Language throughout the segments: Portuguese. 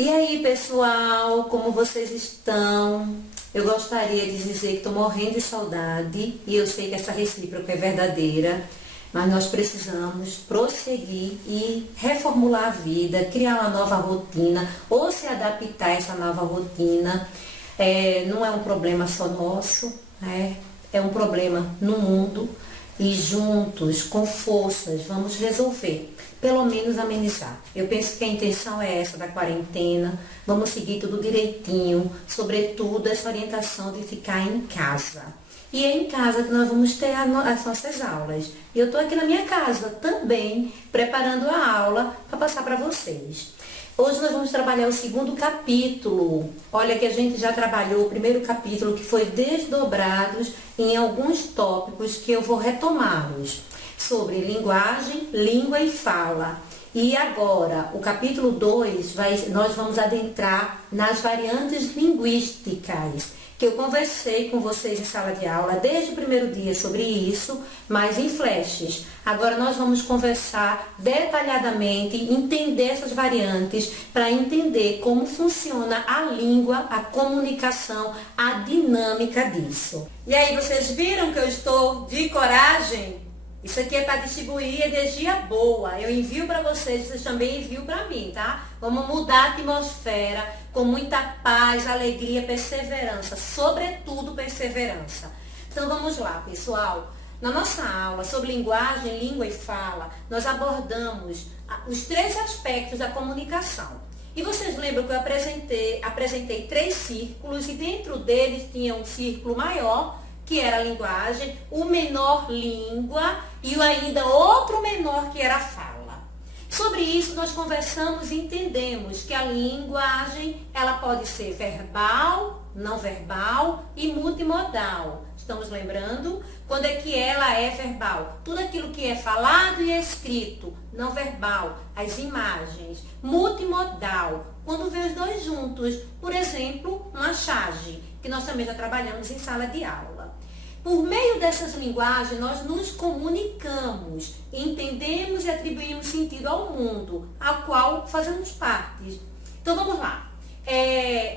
E aí, pessoal, como vocês estão? Eu gostaria de dizer que estou morrendo de saudade e eu sei que essa recíproca é verdadeira, mas nós precisamos prosseguir e reformular a vida, criar uma nova rotina ou se adaptar a essa nova rotina. Não é um problema só nosso, né? É um problema no mundo e juntos, com forças, vamos resolver. Pelo menos amenizar. Eu penso que a intenção é essa da quarentena. Vamos seguir tudo direitinho, sobretudo essa orientação de ficar em casa. E é em casa que nós vamos ter as nossas aulas. E eu estou aqui na minha casa também, preparando a aula para passar para vocês. Hoje nós vamos trabalhar o segundo capítulo. Olha que a gente já trabalhou o primeiro capítulo, que foi desdobrados em alguns tópicos que eu vou retomá-los. Sobre linguagem, língua e fala. E agora, o capítulo 2, nós vamos adentrar nas variantes linguísticas, que eu conversei com vocês em sala de aula desde o primeiro dia sobre isso, mas em flashes. Agora nós vamos conversar detalhadamente, entender essas variantes, para entender como funciona a língua, a comunicação, a dinâmica disso. E aí, vocês viram que eu estou de coragem? Isso aqui é para distribuir energia boa. Eu envio para vocês, vocês também enviam para mim, tá? Vamos mudar a atmosfera com muita paz, alegria, perseverança. Sobretudo perseverança. Então vamos lá, pessoal. Na nossa aula sobre linguagem, língua e fala, nós abordamos os 3 aspectos da comunicação. E vocês lembram que eu apresentei 3 círculos e dentro deles tinha um círculo maior, que era a linguagem, o menor língua e ainda outro menor que era a fala. Sobre isso nós conversamos e entendemos que a linguagem ela pode ser verbal, não verbal e multimodal. Estamos lembrando? Quando é que ela é verbal? Tudo aquilo que é falado e escrito, não verbal, as imagens. Multimodal, quando vê os dois juntos. Por exemplo, uma charge, que nós também já trabalhamos em sala de aula. Por meio dessas linguagens, nós nos comunicamos, entendemos e atribuímos sentido ao mundo, ao qual fazemos parte. Então, vamos lá.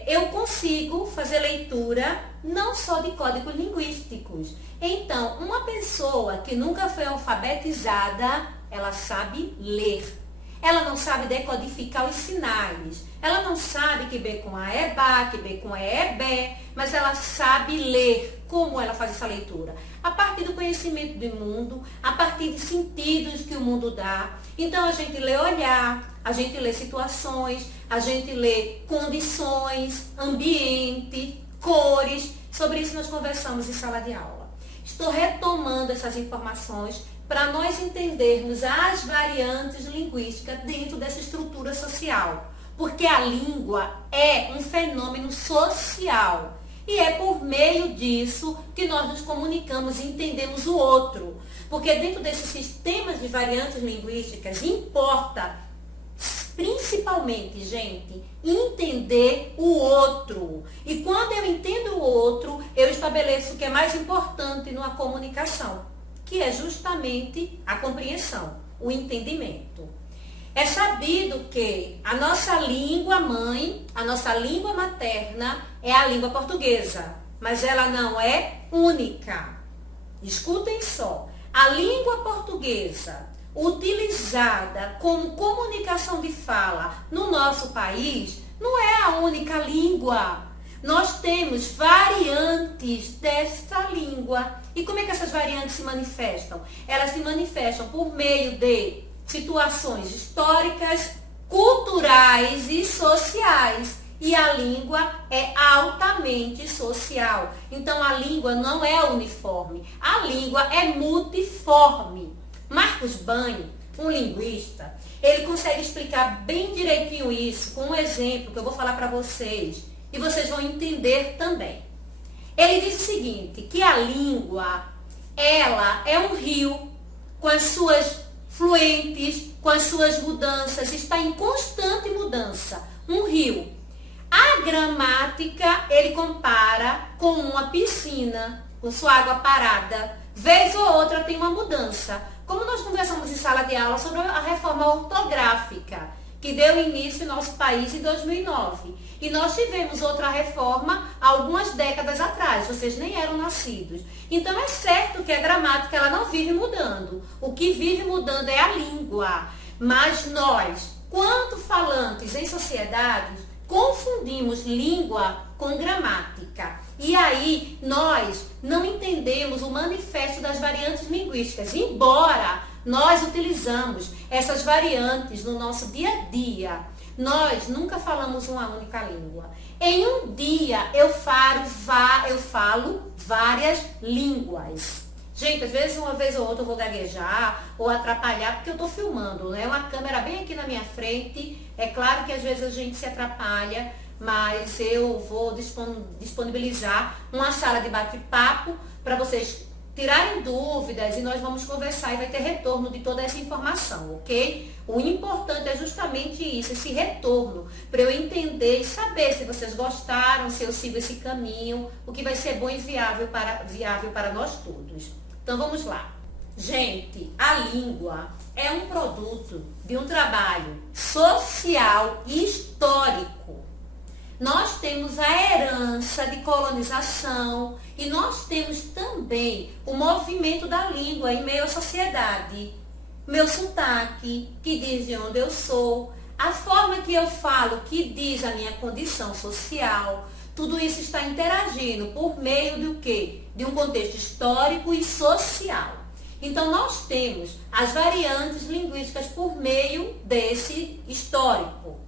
Eu consigo fazer leitura não só de códigos linguísticos. Então, uma pessoa que nunca foi alfabetizada, ela sabe ler. Ela não sabe decodificar os sinais. Ela não sabe que B com A é Bá, que B com E é Bé, mas ela sabe ler. Como ela faz essa leitura? A partir do conhecimento do mundo, a partir de sentidos que o mundo dá. Então, a gente lê olhar, a gente lê situações, a gente lê condições, ambiente, cores. Sobre isso nós conversamos em sala de aula. Estou retomando essas informações para nós entendermos as variantes linguísticas dentro dessa estrutura social. Porque a língua é um fenômeno social. E é por meio disso que nós nos comunicamos e entendemos o outro. Porque dentro desses sistemas de variantes linguísticas importa, principalmente, gente, entender o outro. E quando eu entendo o outro, eu estabeleço o que é mais importante numa comunicação, que é justamente a compreensão, o entendimento. É sabido que a nossa língua mãe, a nossa língua materna é a língua portuguesa, mas ela não é única. Escutem só, a língua portuguesa utilizada como comunicação de fala no nosso país não é a única língua. Nós temos variantes dessa língua. E como é que essas variantes se manifestam? Elas se manifestam por meio de situações históricas, culturais e sociais. E a língua é altamente social. Então, a língua não é uniforme. A língua é multiforme. Marcos Banho, um linguista, ele consegue explicar bem direitinho isso com um exemplo que eu vou falar para vocês. E vocês vão entender também. Ele diz o seguinte, que a língua, ela é um rio com as suas fluentes, com as suas mudanças, está em constante mudança. Um rio. A gramática, ele compara com uma piscina, com sua água parada. Vez ou outra tem uma mudança. Como nós conversamos em sala de aula sobre a reforma ortográfica, que deu início ao nosso país em 2009. E nós tivemos outra reforma algumas décadas atrás, vocês nem eram nascidos. Então é certo que a gramática ela não vive mudando. O que vive mudando é a língua. Mas nós, quanto falantes em sociedades, confundimos língua com gramática. E aí nós não entendemos o manifesto das variantes linguísticas, embora nós utilizamos essas variantes no nosso dia a dia. Nós nunca falamos uma única língua. Em um dia eu falo várias línguas. Gente, às vezes uma vez ou outra eu vou gaguejar ou atrapalhar porque eu estou filmando, né? Uma câmera bem aqui na minha frente. É claro que às vezes a gente se atrapalha, mas eu vou disponibilizar uma sala de bate-papo para vocês tirarem dúvidas e nós vamos conversar e vai ter retorno de toda essa informação, ok? O importante é justamente isso, esse retorno, para eu entender e saber se vocês gostaram, se eu sigo esse caminho, o que vai ser bom e viável para nós todos. Então vamos lá. Gente, a língua é um produto de um trabalho social e histórico. Nós temos a herança de colonização e nós temos também o movimento da língua em meio à sociedade. Meu sotaque, que diz de onde eu sou, a forma que eu falo, que diz a minha condição social, tudo isso está interagindo por meio do quê? De um contexto histórico e social. Então, nós temos as variantes linguísticas por meio desse histórico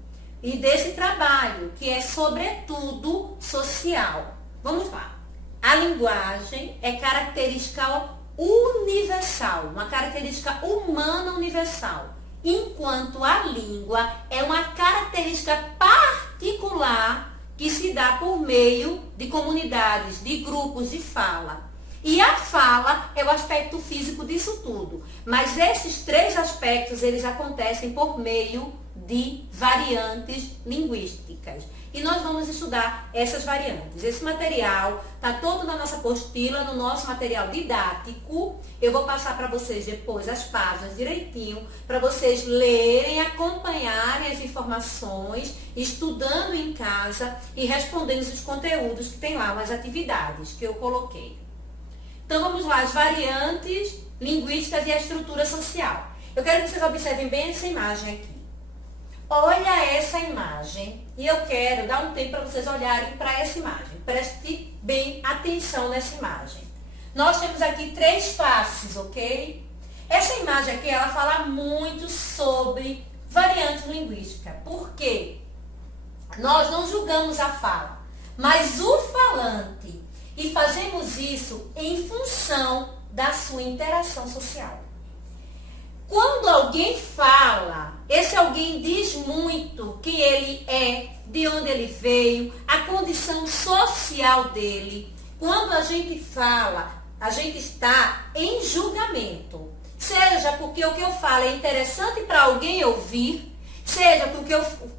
e desse trabalho, que é sobretudo social. Vamos lá. A linguagem é característica universal, uma característica humana universal, enquanto a língua é uma característica particular que se dá por meio de comunidades, de grupos de fala. E a fala é o aspecto físico disso tudo. Mas esses três aspectos, eles acontecem por meio de variantes linguísticas. E nós vamos estudar essas variantes. Esse material está todo na nossa apostila, no nosso material didático. Eu vou passar para vocês depois as páginas direitinho, para vocês lerem, acompanharem as informações, estudando em casa e respondendo os conteúdos que tem lá, as atividades que eu coloquei. Então vamos lá, as variantes linguísticas e a estrutura social. Eu quero que vocês observem bem essa imagem aqui. Olha essa imagem e eu quero dar um tempo para vocês olharem para essa imagem. Preste bem atenção nessa imagem. Nós temos aqui três faces, ok? Essa imagem aqui, ela fala muito sobre variante linguística. Por quê? Nós não julgamos a fala, mas o falante. E fazemos isso em função da sua interação social. Quando alguém fala, esse alguém diz muito quem ele é, de onde ele veio, a condição social dele. Quando a gente fala, a gente está em julgamento. Seja porque o que eu falo é interessante para alguém ouvir, seja porque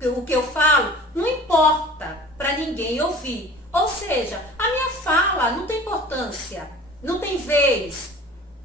o que eu falo não importa para ninguém ouvir. Ou seja, a minha fala não tem importância, não tem vez.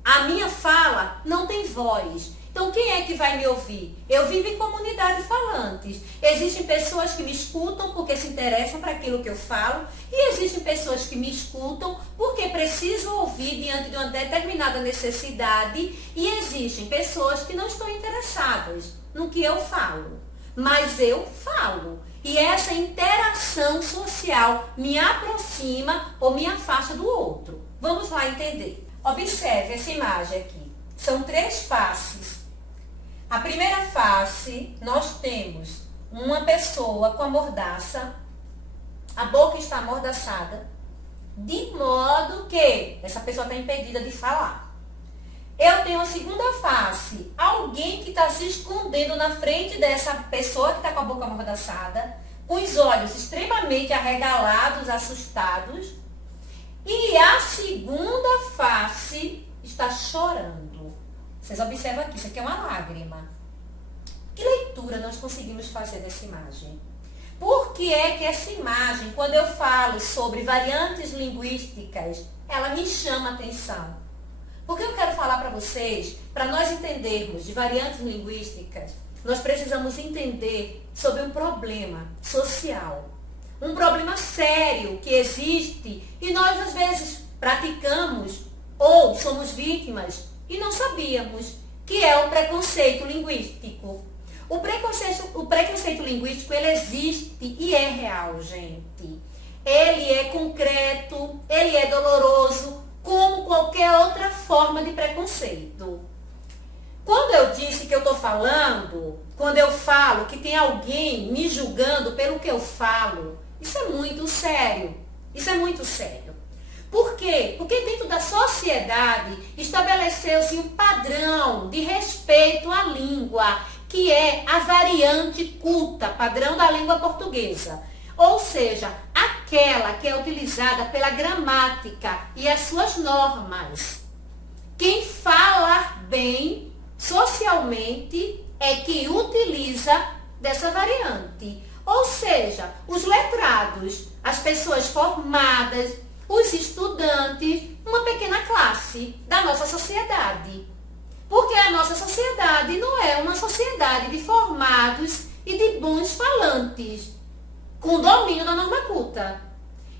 A minha fala não tem voz. Então, quem é que vai me ouvir? Eu vivo em comunidade falantes. Existem pessoas que me escutam porque se interessam para aquilo que eu falo. E existem pessoas que me escutam porque precisam ouvir diante de uma determinada necessidade. E existem pessoas que não estão interessadas no que eu falo. Mas eu falo. E essa interação social me aproxima ou me afasta do outro. Vamos lá entender. Observe essa imagem aqui. São três faces. A primeira face, nós temos uma pessoa com a mordaça, a boca está amordaçada, de modo que essa pessoa está impedida de falar. Eu tenho a segunda face, alguém que está se escondendo na frente dessa pessoa que está com a boca amordaçada, com os olhos extremamente arregalados, assustados. E a segunda face está chorando. Vocês observam aqui, isso aqui é uma lágrima. Que leitura nós conseguimos fazer dessa imagem? Por que é que essa imagem, quando eu falo sobre variantes linguísticas, ela me chama a atenção? Porque eu quero falar para vocês, para nós entendermos de variantes linguísticas, nós precisamos entender sobre um problema social. Um problema sério que existe e nós às vezes praticamos ou somos vítimas e não sabíamos, que é o preconceito linguístico. O preconceito linguístico, ele existe e é real, gente. Ele é concreto, ele é doloroso, como qualquer outra forma de preconceito. Quando eu disse que eu estou falando, quando eu falo que tem alguém me julgando pelo que eu falo, isso é muito sério. Isso é muito sério. Por quê? Porque dentro da sociedade estabeleceu-se um padrão de respeito à língua, que é a variante culta, padrão da língua portuguesa. Ou seja, aquela que é utilizada pela gramática e as suas normas. Quem fala bem socialmente é quem utiliza dessa variante. Ou seja, os letrados, as pessoas formadas, os estudantes, uma pequena classe da nossa sociedade. Porque a nossa sociedade não é uma sociedade de formados e de bons falantes, com domínio da norma culta.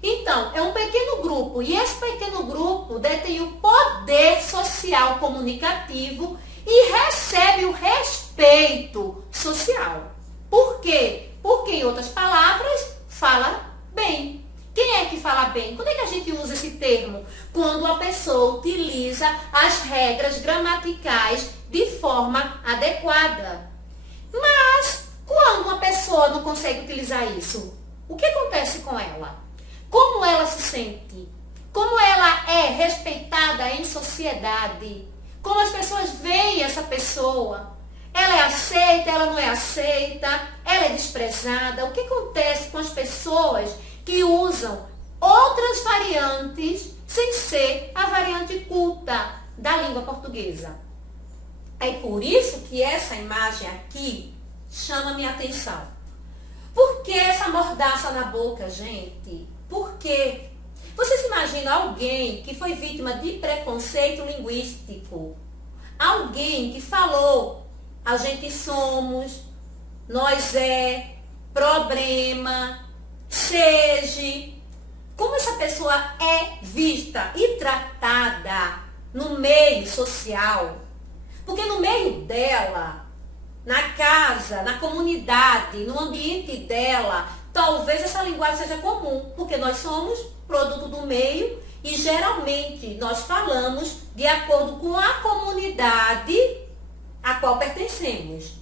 Então, é um pequeno grupo, e esse pequeno grupo detém o poder social comunicativo e recebe o respeito social. Por quê? Porque, em outras palavras, fala bem. Quem é que fala bem? Quando é que a gente usa esse termo? Quando a pessoa utiliza as regras gramaticais de forma adequada. Mas, quando uma pessoa não consegue utilizar isso, o que acontece com ela? Como ela se sente? Como ela é respeitada em sociedade? Como as pessoas veem essa pessoa? Ela é aceita, ela não é aceita, ela é desprezada. O que acontece com as pessoas que usam outras variantes sem ser a variante culta da língua portuguesa? É por isso que essa imagem aqui chama minha atenção. Por que essa mordaça na boca, gente? Por quê? Vocês imaginam alguém que foi vítima de preconceito linguístico? Alguém que falou, a gente somos, nós é, problema, seja. Como essa pessoa é vista e tratada no meio social? Porque no meio dela, na casa, na comunidade, no ambiente dela, talvez essa linguagem seja comum, porque nós somos produto do meio e geralmente nós falamos de acordo com a comunidade a qual pertencemos.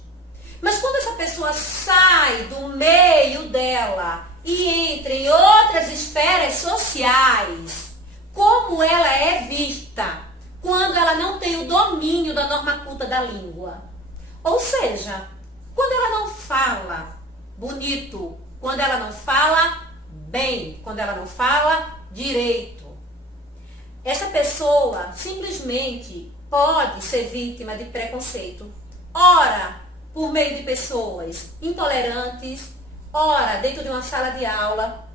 Mas quando essa pessoa sai do meio dela e entra em outras esferas sociais, como ela é vista quando ela não tem o domínio da norma culta da língua? Ou seja, quando ela não fala bonito, quando ela não fala bem, quando ela não fala direito, essa pessoa simplesmente pode ser vítima de preconceito. Ora, por meio de pessoas intolerantes, ora, dentro de uma sala de aula,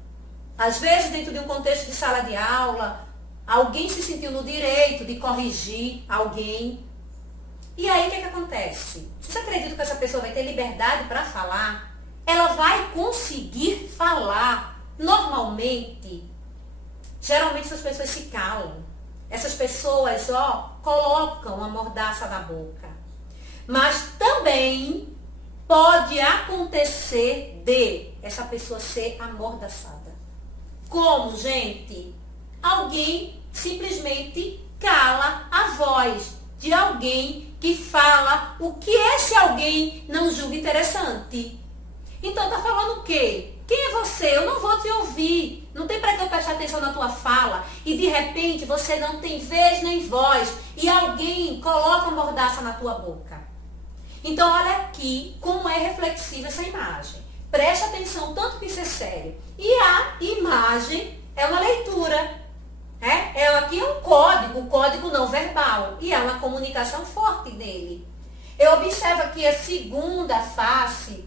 às vezes dentro de um contexto de sala de aula, alguém se sentiu no direito de corrigir alguém. E aí o que acontece? Vocês acreditam que essa pessoa vai ter liberdade para falar? Ela vai conseguir falar normalmente? Geralmente essas pessoas se calam. Essas pessoas, colocam a mordaça na boca. Mas também pode acontecer de essa pessoa ser amordaçada. Como, gente? Alguém simplesmente cala a voz de alguém que fala o que esse alguém não julga interessante. Então tá falando o quê? Quem é você? Eu não vou te ouvir. Não tem para que eu prestar atenção na tua fala. E de repente você não tem vez nem voz. E alguém coloca uma mordaça na tua boca. Então olha aqui como é reflexiva essa imagem. Preste atenção, tanto que isso é sério. E a imagem é uma leitura. Aqui é um código não verbal. E há uma comunicação forte nele. Eu observo aqui a segunda face.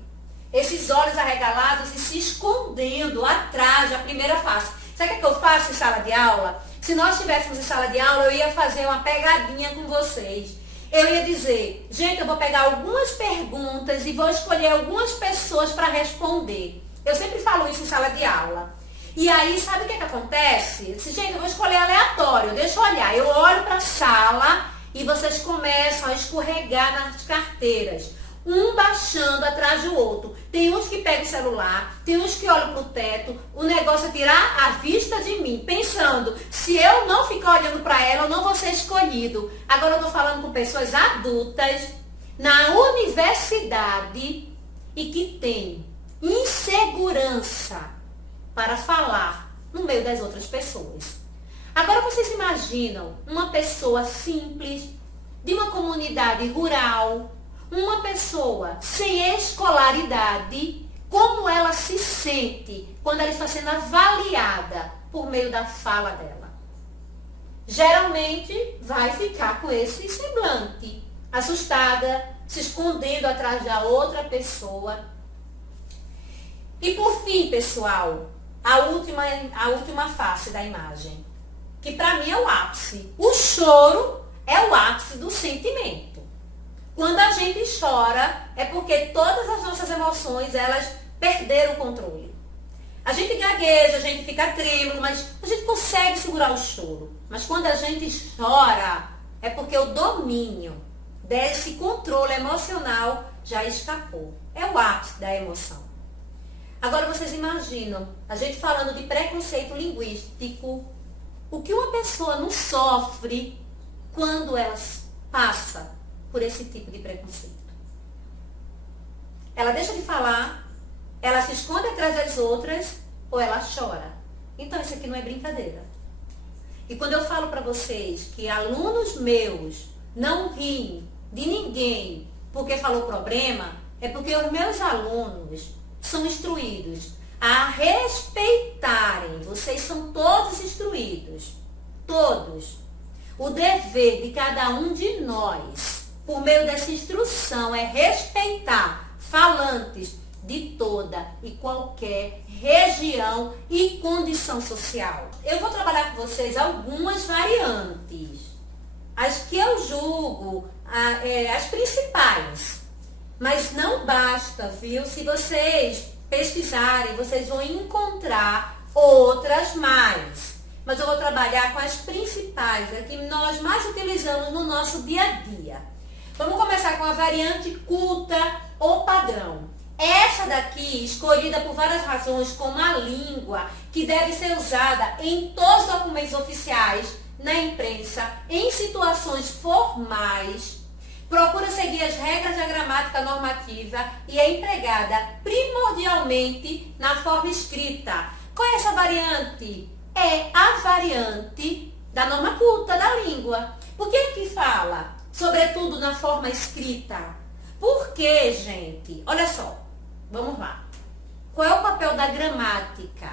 Esses olhos arregalados e se escondendo atrás da primeira face. Sabe o que eu faço em sala de aula? Se nós estivéssemos em sala de aula, eu ia fazer uma pegadinha com vocês. Eu ia dizer, gente, eu vou pegar algumas perguntas e vou escolher algumas pessoas para responder. Eu sempre falo isso em sala de aula. E aí, sabe o que acontece? Eu disse, gente, eu vou escolher aleatório, deixa eu olhar. Eu olho para a sala e vocês começam a escorregar nas carteiras. Um baixando atrás do outro. Tem uns que pegam o celular, tem uns que olham pro teto. O negócio é tirar a vista de mim, pensando, se eu não ficar olhando para ela, eu não vou ser escolhido. Agora eu tô falando com pessoas adultas, na universidade, e que tem insegurança para falar no meio das outras pessoas. Agora vocês imaginam uma pessoa simples, de uma comunidade rural, uma pessoa sem escolaridade, como ela se sente quando ela está sendo avaliada por meio da fala dela? Geralmente vai ficar com esse semblante, assustada, se escondendo atrás da outra pessoa. E por fim, pessoal, a última face da imagem, que para mim é o ápice. O choro é o ápice do sentimento. Quando a gente chora, é porque todas as nossas emoções, elas perderam o controle. A gente gagueja, a gente fica trêmulo, mas a gente consegue segurar o choro. Mas quando a gente chora, é porque o domínio desse controle emocional já escapou. É o ápice da emoção. Agora vocês imaginam, a gente falando de preconceito linguístico, o que uma pessoa não sofre quando ela passa por esse tipo de preconceito. Ela deixa de falar, ela se esconde atrás das outras ou ela chora. Então isso aqui não é brincadeira. E quando eu falo para vocês que alunos meus não riem de ninguém porque falou problema, é porque os meus alunos são instruídos a respeitarem. Vocês são todos instruídos. Todos. O dever de cada um de nós, por meio dessa instrução, é respeitar falantes de toda e qualquer região e condição social. Eu vou trabalhar com vocês algumas variantes, as que eu julgo as principais. Mas não basta, viu? Se vocês pesquisarem, vocês vão encontrar outras mais. Mas eu vou trabalhar com as principais, que nós mais utilizamos no nosso dia a dia. Vamos começar com a variante culta ou padrão. Essa daqui, escolhida por várias razões, como a língua, que deve ser usada em todos os documentos oficiais, na imprensa, em situações formais, procura seguir as regras da gramática normativa e é empregada primordialmente na forma escrita. Qual é essa variante? É a variante da norma culta da língua. Por que que fala, sobretudo, na forma escrita? Porque, gente, olha só, vamos lá. Qual é o papel da gramática?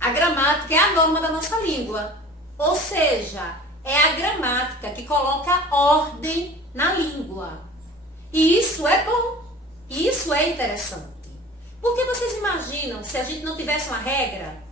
A gramática é a norma da nossa língua. Ou seja, é a gramática que coloca ordem na língua. E isso é bom. Isso é interessante. Porque vocês imaginam, se a gente não tivesse uma regra,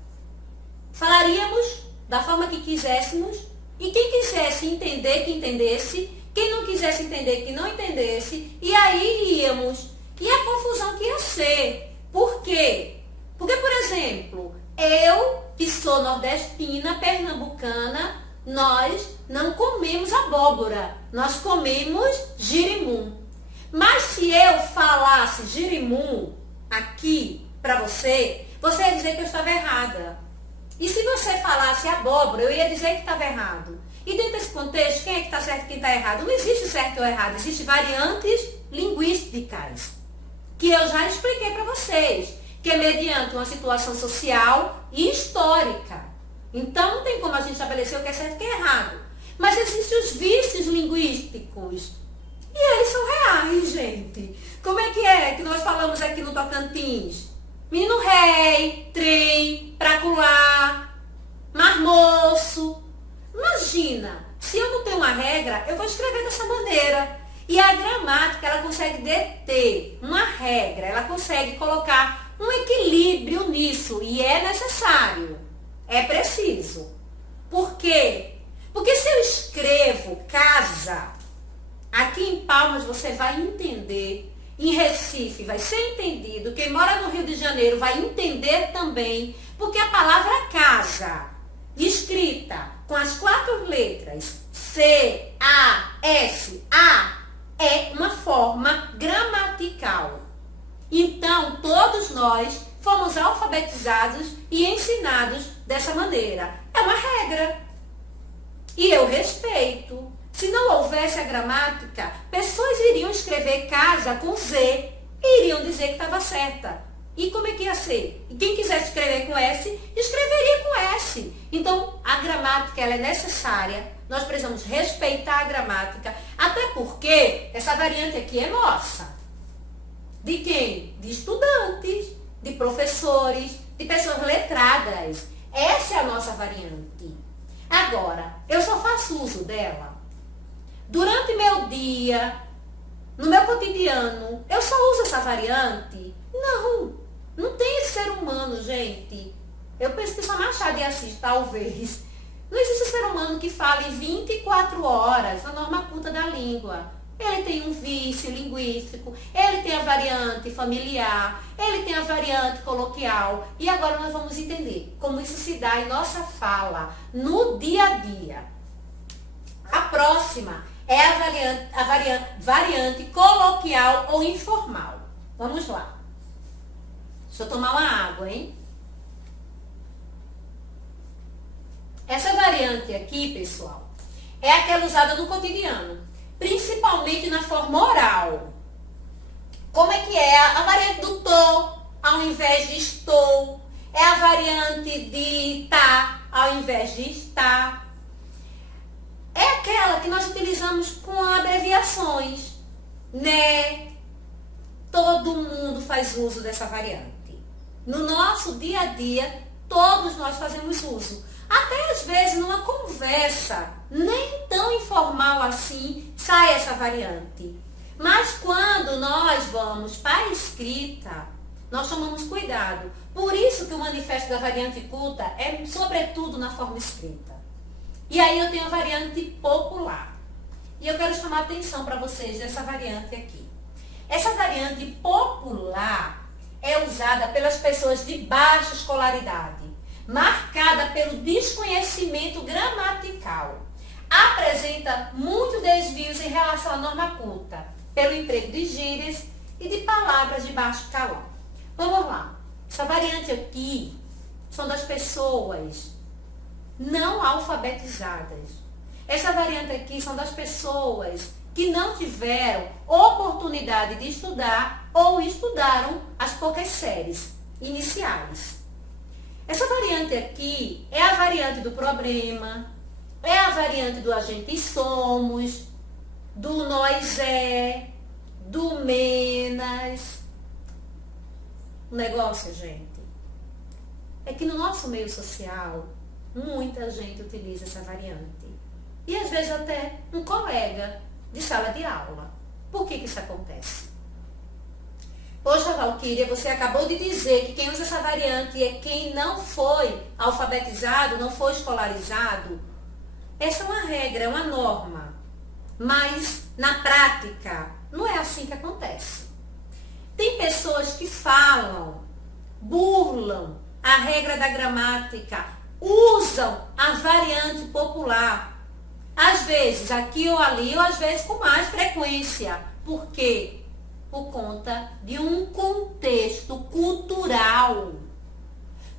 falaríamos da forma que quiséssemos, e quem quisesse entender, que entendesse, quem não quisesse entender, que não entendesse, e aí iríamos. E a confusão que ia ser. Por quê? Porque, por exemplo, eu, que sou nordestina, pernambucana, nós não comemos abóbora, nós comemos girimum. Mas se eu falasse girimum aqui para você, você ia dizer que eu estava errada. E se você falasse abóbora, eu ia dizer que estava errado. E dentro desse contexto, quem é que está certo e quem está errado? Não existe certo ou errado, existem variantes linguísticas, que eu já expliquei para vocês, que é mediante uma situação social e histórica. Então, não tem como a gente estabelecer o que é certo e o que é errado. Mas existem os vícios linguísticos. E eles são reais, gente. Como é que nós falamos aqui no Tocantins? Menino rei, trem, pracular, marmoço. Imagina, se eu não tenho uma regra, eu vou escrever dessa maneira. E a gramática, ela consegue deter uma regra, ela consegue colocar um equilíbrio nisso. E é necessário, é preciso. Por quê? Porque se eu escrevo casa, Aqui em Palmas você vai entender. Em Recife vai ser entendido. Quem mora no Rio de Janeiro vai entender também. Porque a palavra casa, escrita com as 4 letras C, A, S, A, é uma forma gramatical. Então, todos nós fomos alfabetizados e ensinados dessa maneira. É uma regra. E eu respeito. Se não houvesse a gramática, pessoas iriam escrever casa com Z e iriam dizer que estava certa. E como é que ia ser? E quem quisesse escrever com S, escreveria com S. Então, a gramática ela é necessária. Nós precisamos respeitar a gramática. Até porque essa variante aqui é nossa. De quem? De estudantes, de professores, de pessoas letradas. Essa é a nossa variante. Agora, eu só faço uso dela durante meu dia, no meu cotidiano. Eu só uso essa variante? Não tem esse ser humano, gente. Eu penso que só Machado de Assis, talvez. Não existe ser humano que fale 24 horas na norma culta da língua. Ele tem um vício linguístico, ele tem a variante familiar, ele tem a variante coloquial. E agora nós vamos entender como isso se dá em nossa fala, no dia a dia. A próxima é a variante coloquial ou informal. Vamos lá. Deixa eu tomar uma água, hein? Essa variante aqui, pessoal, é aquela usada no cotidiano, principalmente na forma oral. Como é que é? A variante do tô, ao invés de estou. É a variante de tá, ao invés de está. É aquela que nós utilizamos com abreviações, né? Todo mundo faz uso dessa variante. No nosso dia a dia, todos nós fazemos uso. Até às vezes, numa conversa, nem tão informal assim, sai essa variante. Mas quando nós vamos para a escrita, nós tomamos cuidado. Por isso que o manifesto da variante culta é, sobretudo, na forma escrita. E aí eu tenho a variante popular. E eu quero chamar a atenção para vocês dessa variante aqui. Essa variante popular é usada pelas pessoas de baixa escolaridade, marcada pelo desconhecimento gramatical. Apresenta muitos desvios em relação à norma culta, pelo emprego de gírias e de palavras de baixo calão. Vamos lá. Essa variante aqui são das pessoas não alfabetizadas. Essa variante aqui são das pessoas que não tiveram oportunidade de estudar ou estudaram as poucas séries iniciais. Essa variante aqui é a variante do problema, é a variante do a gente somos, do nós é, do menos. O negócio, gente, é que no nosso meio social, muita gente utiliza essa variante. E às vezes até um colega de sala de aula. Por que isso acontece? Poxa, Valquíria, você acabou de dizer que quem usa essa variante é quem não foi alfabetizado, não foi escolarizado. Essa é uma regra, é uma norma. Mas, na prática, não é assim que acontece. Tem pessoas que falam, burlam a regra da gramática, usam a variante popular. Às vezes, aqui ou ali, ou às vezes com mais frequência. Por quê? Por conta de um contexto cultural.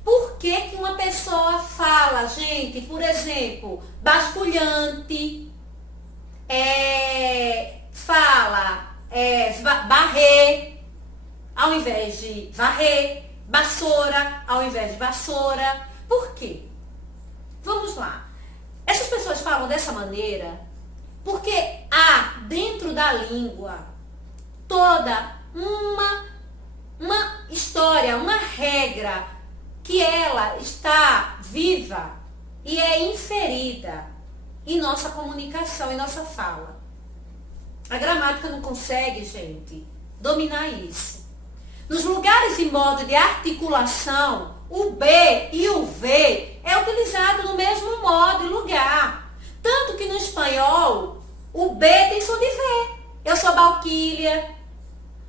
Por que que uma pessoa fala, gente, por exemplo, basculhante, varrer, ao invés de varrer, vassoura, ao invés de vassoura? Por quê? Vamos lá. Essas pessoas falam dessa maneira porque há dentro da língua toda uma história, uma regra que ela está viva e é inferida em nossa comunicação, em nossa fala. A gramática não consegue, gente, dominar isso. Nos lugares e modo de articulação, o B e o V é utilizado no mesmo modo e lugar. Tanto que no espanhol, O B tem som de V. Eu sou Balquília.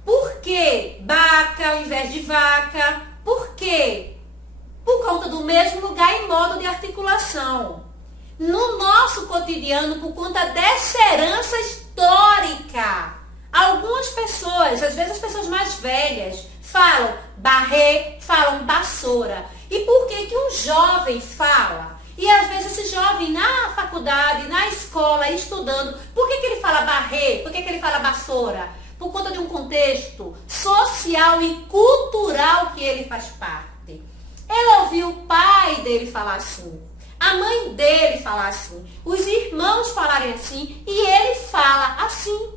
Por que baca ao invés de vaca? Por quê? Por conta do mesmo lugar e modo de articulação. No nosso cotidiano, por conta dessa herança histórica, algumas pessoas, às vezes as pessoas mais velhas, falam barré, falam vassoura. E por que que um jovem fala? E às vezes esse jovem na faculdade, na escola, estudando, por que que ele fala barré? Por que que ele fala vassoura? Por conta de um contexto social e cultural que ele faz parte. Ele ouviu o pai dele falar assim, a mãe dele falar assim, os irmãos falarem assim, e ele fala assim.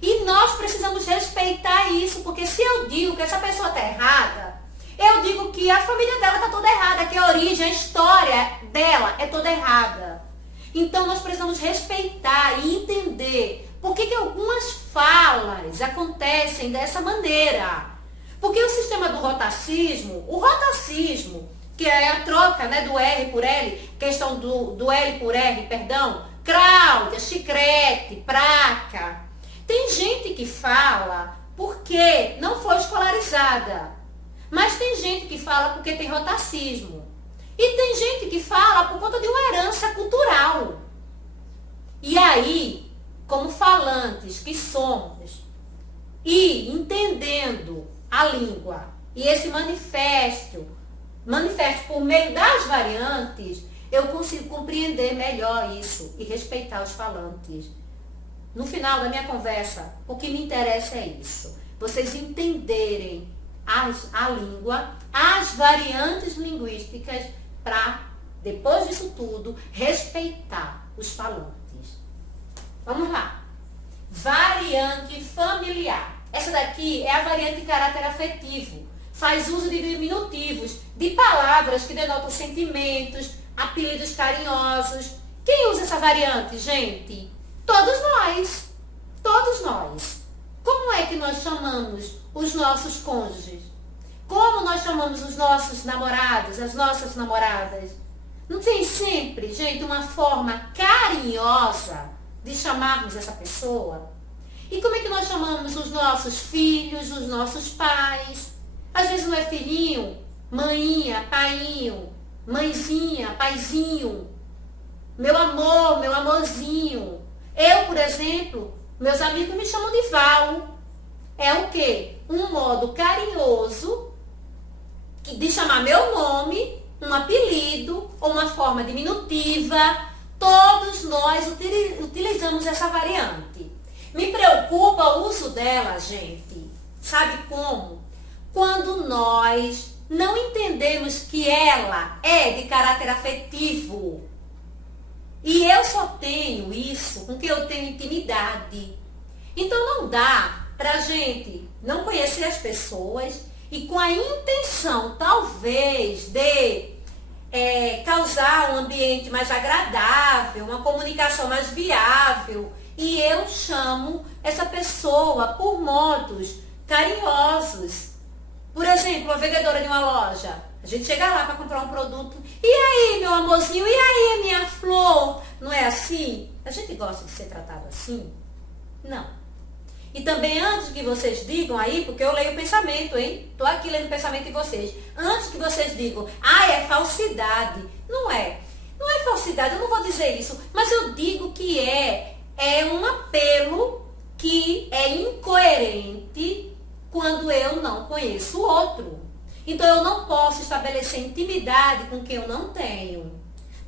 E nós precisamos respeitar isso, porque se eu digo que essa pessoa está errada, eu digo que a família dela está toda errada, que a origem, a história dela é toda errada. Então nós precisamos respeitar e entender por que que algumas falas acontecem dessa maneira. Porque o sistema do rotacismo, que é a troca, né, do R por L, questão do L por R, perdão, Cláudia, chicrete, praca. Tem gente que fala porque não foi escolarizada, mas tem gente que fala porque tem rotacismo. E tem gente que fala por conta de uma herança cultural. E aí, como falantes que somos, e entendendo a língua, e esse manifesto por meio das variantes, eu consigo compreender melhor isso e respeitar os falantes. No final da minha conversa, o que me interessa é isso. Vocês entenderem a língua, as variantes linguísticas, para, depois disso tudo, respeitar os falantes. Vamos lá. Variante familiar. Essa daqui é a variante de caráter afetivo. Faz uso de diminutivos, de palavras que denotam sentimentos, apelidos carinhosos. Quem usa essa variante, gente? Todos nós. Todos nós. Como é que nós chamamos os nossos cônjuges? Como nós chamamos os nossos namorados, as nossas namoradas? Não tem sempre, gente, uma forma carinhosa de chamarmos essa pessoa? E como é que nós chamamos os nossos filhos, os nossos pais? Às vezes não é filhinho, maninha, painho, mãezinha, paizinho, meu amor, meu amorzinho. Eu, por exemplo, meus amigos me chamam de Val. É o quê? Um modo carinhoso de chamar meu nome, um apelido ou uma forma diminutiva. Todos nós utilizamos essa variante. Me preocupa o uso dela, gente. Sabe como? Quando nós não entendemos que ela é de caráter afetivo. E eu só tenho isso com quem eu tenho intimidade. Então não dá pra gente não conhecer as pessoas e com a intenção, talvez, de causar um ambiente mais agradável, uma comunicação mais viável. E eu chamo essa pessoa por modos carinhosos. Por exemplo, a vendedora de uma loja. A gente chega lá para comprar um produto. E aí, meu amorzinho? E aí, minha flor? Não é assim? A gente gosta de ser tratado assim? Não. E também antes que vocês digam aí, porque eu leio o pensamento, hein? Tô aqui lendo o pensamento de vocês. Antes que vocês digam, é falsidade. Não é. Não é falsidade, eu não vou dizer isso. Mas eu digo que é um apelo que é incoerente quando eu não conheço o outro. Então eu não posso estabelecer intimidade com quem eu não tenho.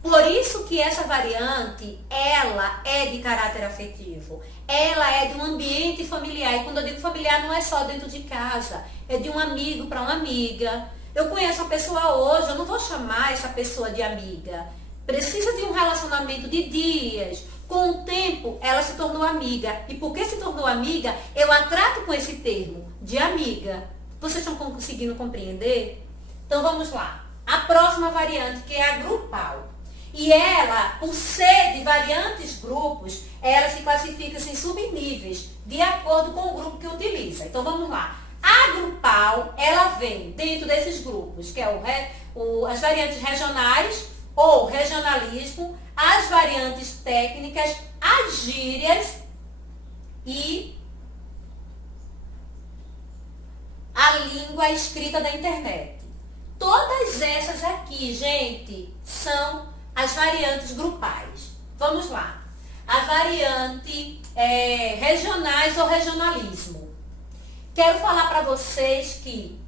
Por isso que essa variante, ela é de caráter afetivo. Ela é de um ambiente familiar. E quando eu digo familiar, não é só dentro de casa. É de um amigo para uma amiga. Eu conheço uma pessoa hoje, eu não vou chamar essa pessoa de amiga. Precisa de um relacionamento de dias. Com o tempo, ela se tornou amiga. E porque se tornou amiga, eu a trato com esse termo, de amiga. Vocês estão conseguindo compreender? Então vamos lá. A próxima variante, que é a grupal. E ela, por ser de variantes grupos, ela se classifica em subníveis, de acordo com o grupo que utiliza. Então vamos lá. A grupal, ela vem dentro desses grupos, que é as variantes regionais ou regionalismo, as variantes técnicas as gírias e a língua escrita da internet. Todas essas aqui, gente, são as variantes grupais. Vamos lá. A variante regionais ou regionalismo. Quero falar para vocês que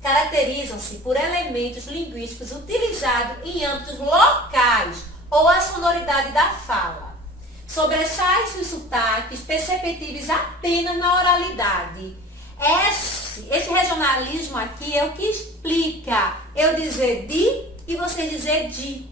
caracterizam-se por elementos linguísticos utilizados em âmbitos locais ou a sonoridade da fala. Sobressai-se os sotaques perceptíveis apenas na oralidade. Esse regionalismo aqui é o que explica eu dizer de e você dizer de.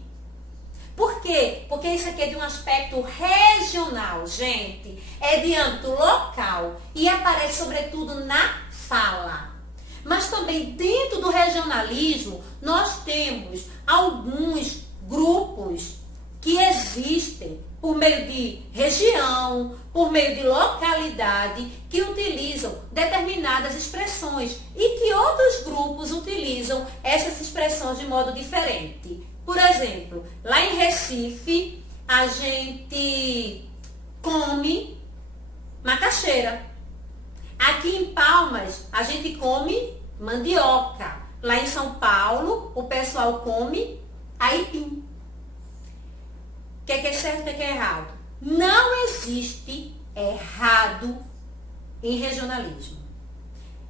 Por quê? Porque isso aqui é de um aspecto regional, gente. É de âmbito local e aparece sobretudo na fala. Mas também dentro do regionalismo, nós temos alguns grupos que existem por meio de região, por meio de localidade, que utilizam determinadas expressões e que outros grupos utilizam essas expressões de modo diferente. Por exemplo, lá em Recife, a gente come macaxeira. Aqui em Palmas, a gente come mandioca. Lá em São Paulo, o pessoal come aipim. O que é certo e o que é errado? Não existe errado em regionalismo.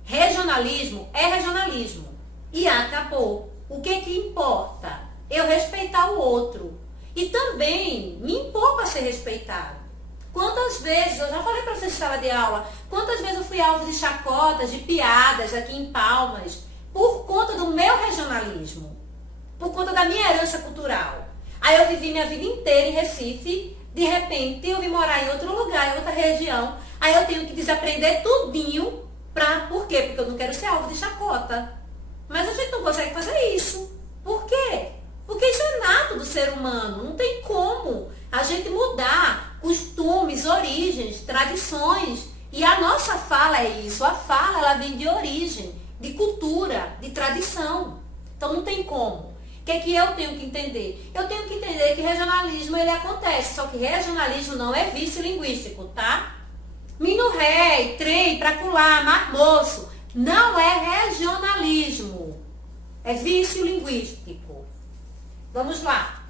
Regionalismo é regionalismo. E acabou. O que importa? Eu respeitar o outro. E também me impor para ser respeitado. Quantas vezes, eu já falei para vocês em sala de aula, quantas vezes eu fui alvo de chacotas, de piadas aqui em Palmas, por conta do meu regionalismo, por conta da minha herança cultural. Aí eu vivi minha vida inteira em Recife, de repente eu vim morar em outro lugar, em outra região, aí eu tenho que desaprender tudinho, por quê? Porque eu não quero ser alvo de chacota. Mas a gente não consegue fazer isso. Por quê? Porque isso é nato do ser humano, não tem como a gente mudar costumes, origens, tradições. E a nossa fala é isso, a fala ela vem de origem, de cultura, de tradição. Então não tem como. O que é que eu tenho que entender? Eu tenho que entender que regionalismo ele acontece, só que regionalismo não é vício linguístico, tá? Mino rei, trem, praculá, marmoço, não é regionalismo, é vício linguístico. Vamos lá.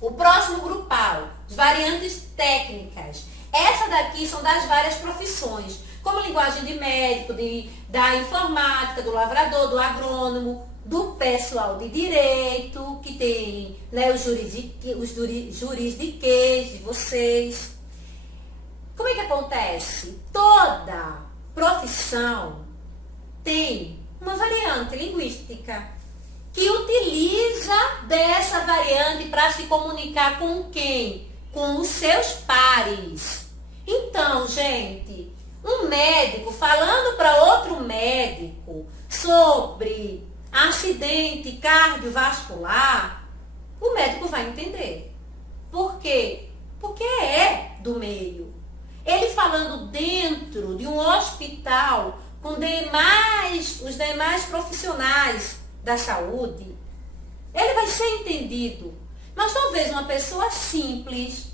O próximo grupal, as variantes técnicas. Essa daqui são das várias profissões, como linguagem de médico, da informática, do lavrador, do agrônomo, do pessoal de direito, que tem, né, os jurisdiquês de vocês. Como é que acontece? Toda profissão tem uma variante linguística que utiliza dessa variante para se comunicar com quem? Com os seus pares. Então, gente, um médico falando para outro médico sobre acidente cardiovascular, o médico vai entender. Por quê? Porque é do meio. Ele falando dentro de um hospital com os demais profissionais da saúde, ele vai ser entendido. Mas talvez uma pessoa simples,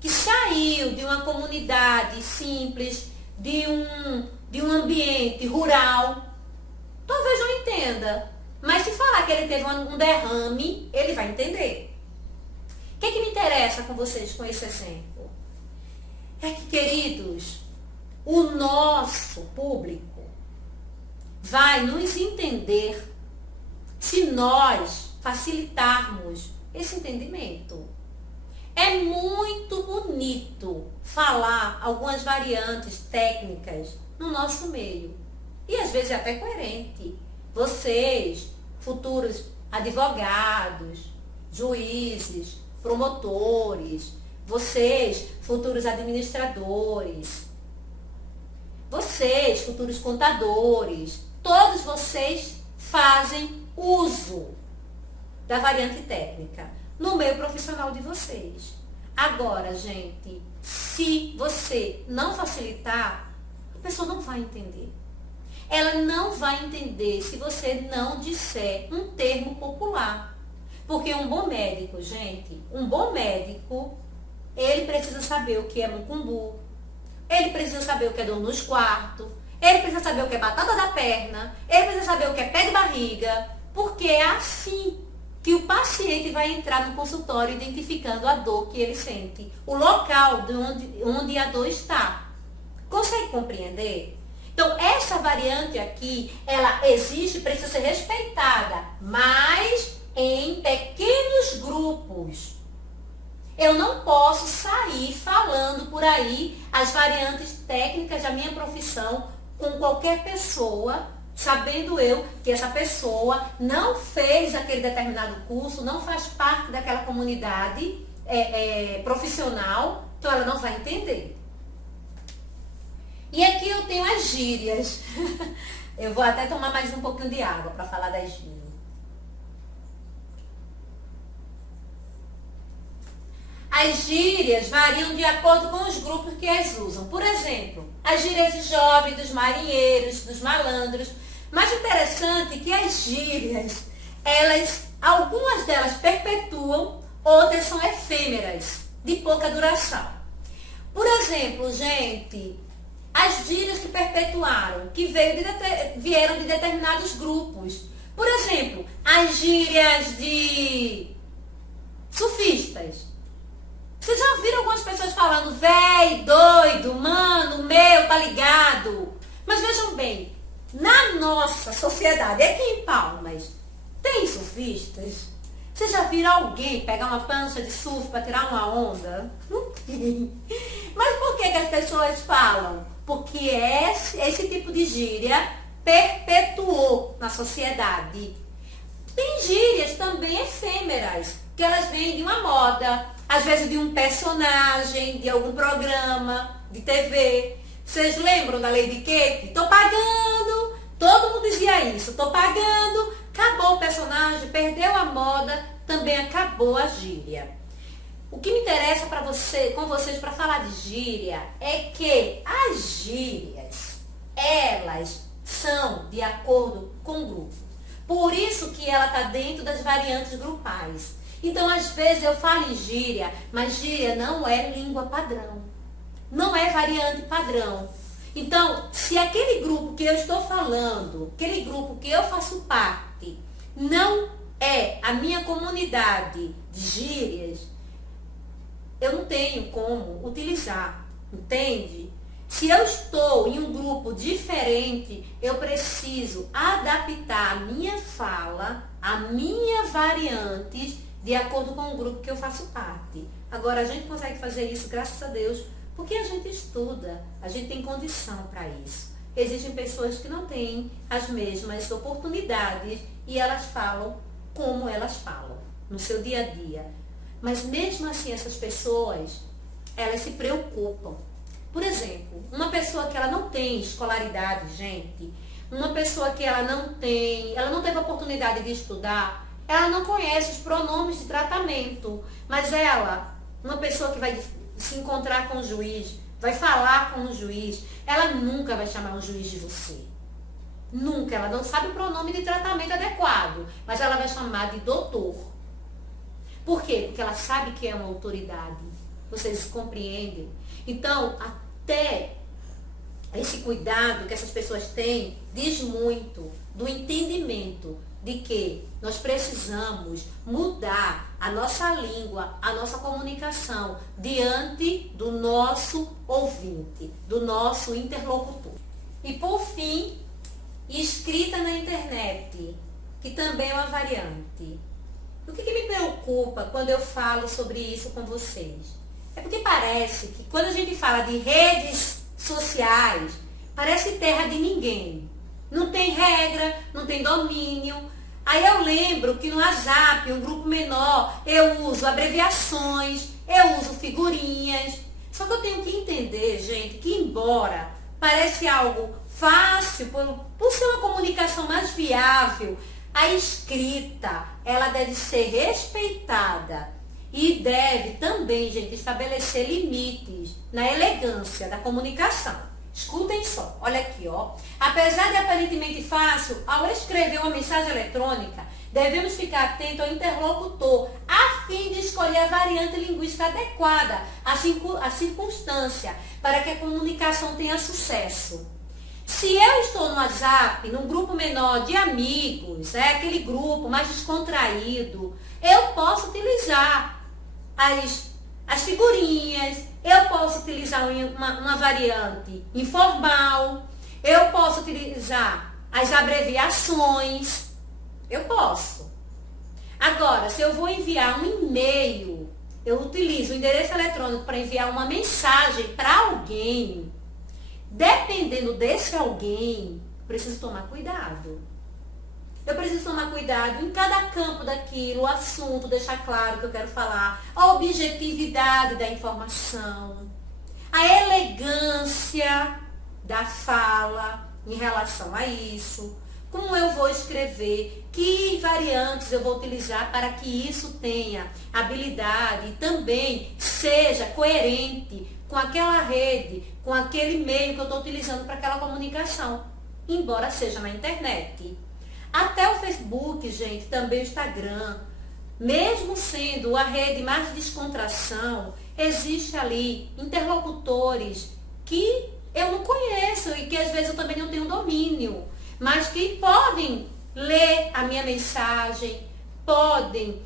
que saiu de uma comunidade simples, de um ambiente rural, talvez não entenda. Mas se falar que ele teve um derrame, ele vai entender. O que me interessa com vocês com esse exemplo? É que, queridos, o nosso público vai nos entender se nós facilitarmos esse entendimento. É muito bonito falar algumas variantes técnicas no nosso meio. E às vezes é até coerente. Vocês, futuros advogados, juízes, promotores, vocês, futuros administradores, vocês, futuros contadores, todos vocês fazem uso da variante técnica no meio profissional de vocês. Agora, gente, se você não facilitar, a pessoa não vai entender. Ela não vai entender se você não disser um termo popular. Porque um bom médico, gente, um bom médico, ele precisa saber o que é mucumbu, ele precisa saber o que é dor nos quartos, ele precisa saber o que é batata da perna, ele precisa saber o que é pé de barriga, porque é assim que o paciente vai entrar no consultório identificando a dor que ele sente, o local onde a dor está. Consegue compreender? Então, essa variante aqui, ela existe e precisa ser respeitada, mas em pequenos grupos. Eu não posso sair falando por aí as variantes técnicas da minha profissão com qualquer pessoa, sabendo eu que essa pessoa não fez aquele determinado curso, não faz parte daquela comunidade profissional, então ela não vai entender. E aqui eu tenho as gírias. Eu vou até tomar mais um pouquinho de água para falar das gírias. As gírias variam de acordo com os grupos que as usam. Por exemplo, as gírias de jovem, dos marinheiros, dos malandros. Mas interessante é que as gírias, algumas delas perpetuam, outras são efêmeras, de pouca duração. Por exemplo, gente, as gírias que perpetuaram, que vieram de determinados grupos. Por exemplo, as gírias de surfistas. Vocês já viram algumas pessoas falando, véi, doido, mano, meu, tá ligado? Mas vejam bem, na nossa sociedade, aqui em Palmas, tem surfistas? Vocês já viram alguém pegar uma prancha de surf para tirar uma onda? Não tem. Mas por que as pessoas falam? Porque esse tipo de gíria perpetuou na sociedade. Tem gírias também efêmeras, que elas vêm de uma moda, às vezes de um personagem, de algum programa de TV. Vocês lembram da Lady Cake? Tô pagando, todo mundo dizia isso, tô pagando, acabou o personagem, perdeu a moda, também acabou a gíria. O que me interessa com vocês para falar de gíria é que as gírias, elas são de acordo com o grupo. Por isso que ela está dentro das variantes grupais. Então, às vezes eu falo em gíria, mas gíria não é língua padrão. Não é variante padrão. Então, se aquele grupo que eu estou falando, aquele grupo que eu faço parte, não é a minha comunidade de gírias, eu não tenho como utilizar, entende? Se eu estou em um grupo diferente, eu preciso adaptar a minha fala, a minha variante, de acordo com o grupo que eu faço parte. Agora, a gente consegue fazer isso, graças a Deus, porque a gente estuda, a gente tem condição para isso. Existem pessoas que não têm as mesmas oportunidades e elas falam como elas falam, no seu dia a dia. Mas mesmo assim, essas pessoas, elas se preocupam. Por exemplo, uma pessoa que ela não tem escolaridade, gente, uma pessoa que ela não teve oportunidade de estudar, ela não conhece os pronomes de tratamento, mas uma pessoa que vai se encontrar com o juiz, vai falar com o juiz, ela nunca vai chamar o juiz de você. Nunca, ela não sabe o pronome de tratamento adequado, mas ela vai chamar de doutor. Por quê? Porque ela sabe que é uma autoridade. Vocês compreendem? Então, até esse cuidado que essas pessoas têm diz muito do entendimento de que nós precisamos mudar a nossa língua, a nossa comunicação diante do nosso ouvinte, do nosso interlocutor. E por fim, escrita na internet, que também é uma variante. O que me preocupa quando eu falo sobre isso com vocês? É porque parece que quando a gente fala de redes sociais, parece terra de ninguém. Não tem regra, não tem domínio. Aí eu lembro que no WhatsApp, um grupo menor, eu uso abreviações, eu uso figurinhas. Só que eu tenho que entender, gente, que embora parece algo fácil, por ser uma comunicação mais viável, a escrita, ela deve ser respeitada e deve também, gente, estabelecer limites na elegância da comunicação. Escutem só, olha aqui, ó. Apesar de aparentemente fácil, ao escrever uma mensagem eletrônica, devemos ficar atentos ao interlocutor, a fim de escolher a variante linguística adequada à circunstância, para que a comunicação tenha sucesso. Se eu estou no WhatsApp, num grupo menor de amigos, aquele grupo mais descontraído, eu posso utilizar as figurinhas, eu posso utilizar uma variante informal, eu posso utilizar as abreviações, eu posso. Agora, se eu vou enviar um e-mail, eu utilizo o endereço eletrônico para enviar uma mensagem para alguém. Dependendo desse alguém, preciso tomar cuidado. Eu preciso tomar cuidado em cada campo daquilo, o assunto, deixar claro o que eu quero falar, a objetividade da informação, a elegância da fala em relação a isso, como eu vou escrever, que variantes eu vou utilizar para que isso tenha habilidade e também seja coerente com aquela rede, com aquele meio que eu estou utilizando para aquela comunicação, embora seja na internet. Até o Facebook, gente, também o Instagram, mesmo sendo a rede mais de descontração, existe ali interlocutores que eu não conheço e que às vezes eu também não tenho domínio, mas que podem ler a minha mensagem, podem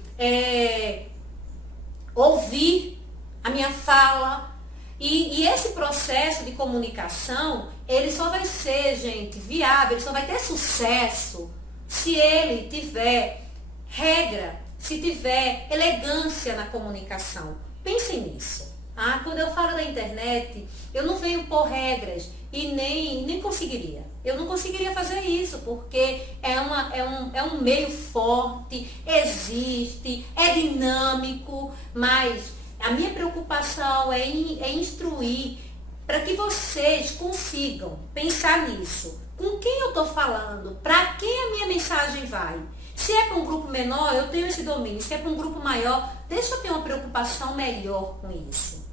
ouvir a minha fala. E esse processo de comunicação, ele só vai ser, gente, viável, ele só vai ter sucesso se ele tiver regra, se tiver elegância na comunicação. Pensem nisso. Quando eu falo da internet, eu não venho pôr regras e nem conseguiria. Eu não conseguiria fazer isso, porque é um meio forte, existe, é dinâmico, mas a minha preocupação é instruir para que vocês consigam pensar nisso. Com quem eu estou falando? Para quem a minha mensagem vai? Se é para um grupo menor, eu tenho esse domínio. Se é para um grupo maior, deixa eu ter uma preocupação melhor com isso.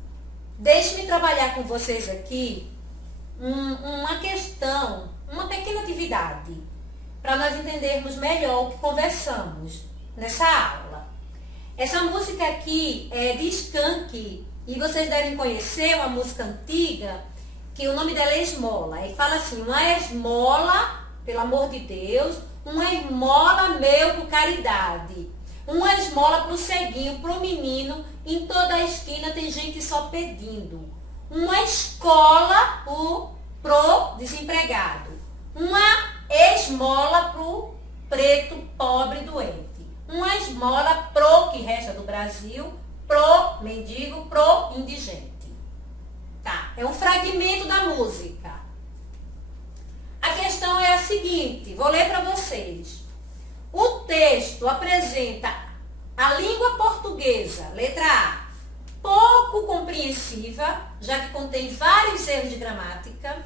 Deixe-me trabalhar com vocês aqui uma questão, uma pequena atividade, para nós entendermos melhor o que conversamos nessa aula. Essa música aqui é de Skank, e vocês devem conhecer uma música antiga, que o nome dela é Esmola. E fala assim: uma esmola, pelo amor de Deus, uma esmola meu por caridade. Uma esmola pro ceguinho, pro menino, em toda a esquina tem gente só pedindo. Uma escola pro desempregado. Uma esmola pro preto, pobre, doente. Uma esmola pro que resta do Brasil, pro mendigo, pro indigente. Tá? É um fragmento da música. A questão é a seguinte, vou ler para vocês. O texto apresenta a língua portuguesa, letra A, pouco compreensiva, já que contém vários erros de gramática.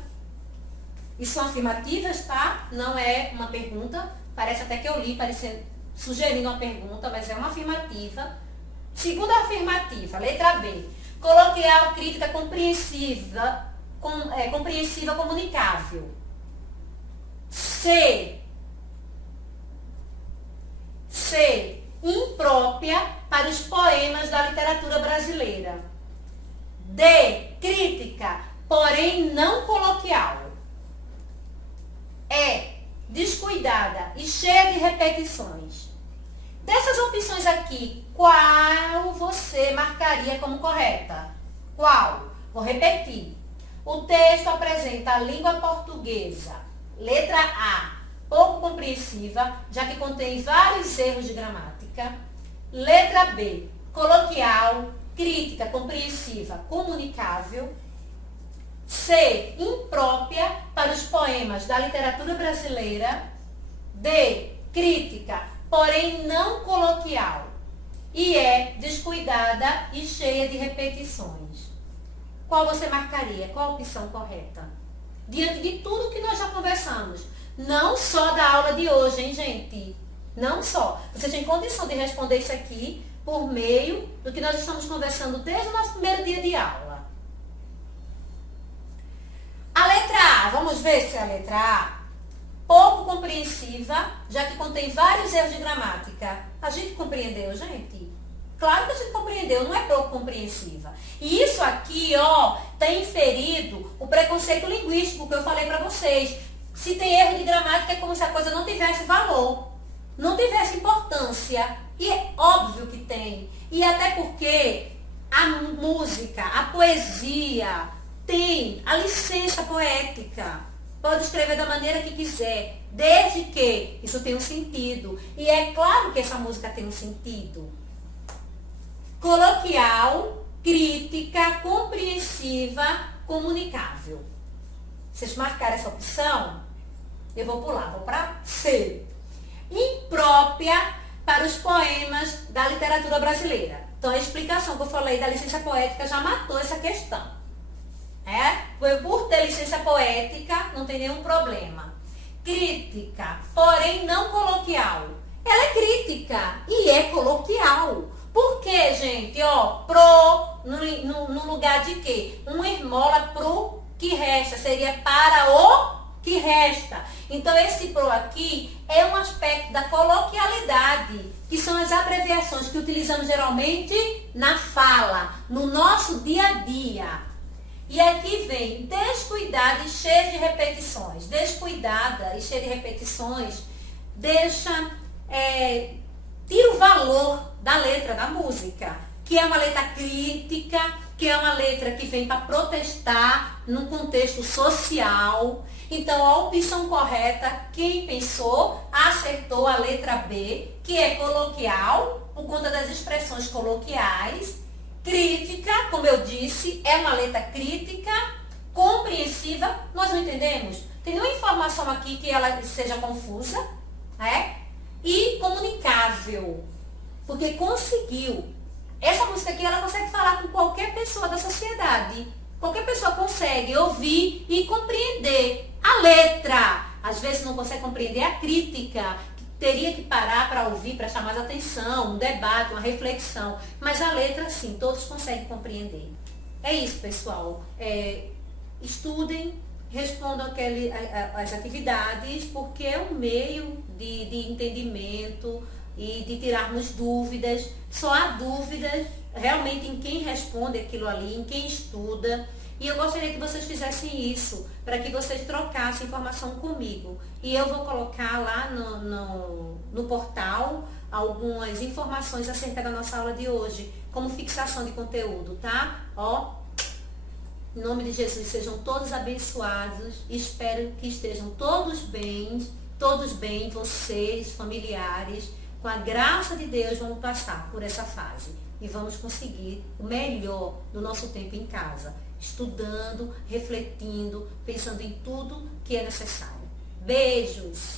Isso são afirmativas, tá? Não é uma pergunta. Parece até que eu li, sugerindo uma pergunta, mas é uma afirmativa. Segunda afirmativa, letra B, coloquial, crítica, compreensiva, compreensiva, comunicável. C, imprópria para os poemas da literatura brasileira. D, crítica, porém não coloquial. E, descuidada e cheia de repetições. Dessas opções aqui, qual você marcaria como correta? Qual? Vou repetir. O texto apresenta a língua portuguesa, letra A, pouco compreensiva, já que contém vários erros de gramática. Letra B, coloquial, crítica, compreensiva, comunicável. C, imprópria para os poemas da literatura brasileira. D, crítica, porém não coloquial. E E, descuidada e cheia de repetições. Qual você marcaria? Qual a opção correta? Diante de tudo que nós já conversamos. Não só da aula de hoje, hein, gente? Não só. Você tem condição de responder isso aqui por meio do que nós estamos conversando desde o nosso primeiro dia de aula. A letra A, vamos ver se é a letra A. pouco compreensiva, já que contém vários erros de gramática. A gente compreendeu, gente? Claro que a gente compreendeu, não é pouco compreensiva. E isso aqui, ó, está inferido o preconceito linguístico que eu falei para vocês. Se tem erro de gramática, é como se a coisa não tivesse valor, não tivesse importância. E é óbvio que tem. E até porque a música, a poesia, tem a licença poética. Pode escrever da maneira que quiser, desde que isso tenha um sentido. E é claro que essa música tem um sentido. Coloquial, crítica, compreensiva, comunicável. Vocês marcaram essa opção? Eu vou pular, vou para C. Imprópria para os poemas da literatura brasileira. Então, a explicação que eu falei da licença poética já matou essa questão. Por ter licença poética, não tem nenhum problema. Crítica, porém não coloquial. Ela é crítica e é coloquial. Por quê, gente? Ó, no lugar de quê? Uma esmola pro que resta. Seria para o que resta. Então, esse pro aqui é um aspecto da coloquialidade, que são as abreviações que utilizamos geralmente na fala, no nosso dia a dia. E aqui vem descuidada e cheia de repetições. Descuidada e cheia de repetições tira o valor da letra da música, que é uma letra crítica, que é uma letra que vem para protestar num contexto social. Então, a opção correta, quem pensou, acertou a letra B, que é coloquial, por conta das expressões coloquiais. Crítica, como eu disse, é uma letra crítica, compreensiva, nós não entendemos. Tem nenhuma informação aqui que ela seja confusa, e comunicável, porque conseguiu. Essa música aqui, ela consegue falar com qualquer pessoa da sociedade. Qualquer pessoa consegue ouvir e compreender a letra. Às vezes não consegue compreender a crítica, teria que parar para ouvir, para chamar mais atenção, um debate, uma reflexão. Mas a letra, sim, todos conseguem compreender. É isso, pessoal. Estudem, respondam as atividades, porque é um meio de entendimento e de tirarmos dúvidas. Só há dúvidas realmente em quem responde aquilo ali, em quem estuda. E eu gostaria que vocês fizessem isso, para que vocês trocassem informação comigo. E eu vou colocar lá no portal algumas informações acerca da nossa aula de hoje, como fixação de conteúdo, tá? Ó, em nome de Jesus, sejam todos abençoados. Espero que estejam todos bem, vocês, familiares. Com a graça de Deus, vamos passar por essa fase e vamos conseguir o melhor do nosso tempo em casa, estudando, refletindo, pensando em tudo que é necessário. Beijos!